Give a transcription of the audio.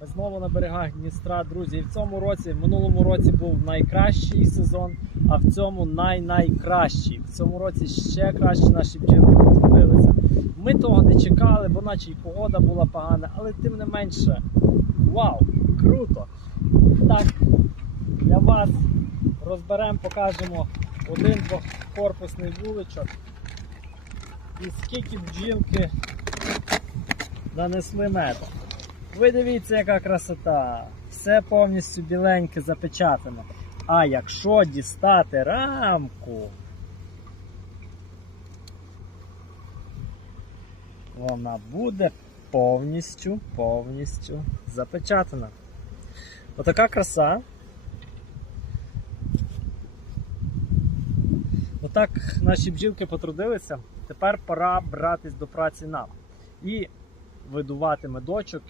Ми знову на берегах Дністра, друзі. І в цьому році, в минулому році був найкращий сезон, а в цьому най-найкращий. В цьому році ще краще наші бджілки потрудилися. Ми того не чекали, бо наче й погода була погана, але тим не менше, вау, круто! Так, для вас розберемо, покажемо один двохкорпусний вуличок. І скільки бджілки нанесли меду. Ви дивіться, яка красота. Все повністю біленьке запечатано. А якщо дістати рамку, вона буде повністю, повністю запечатана. Отака краса. Отак наші бджілки потрудилися. Тепер пора братись до праці нам. І видувати медочок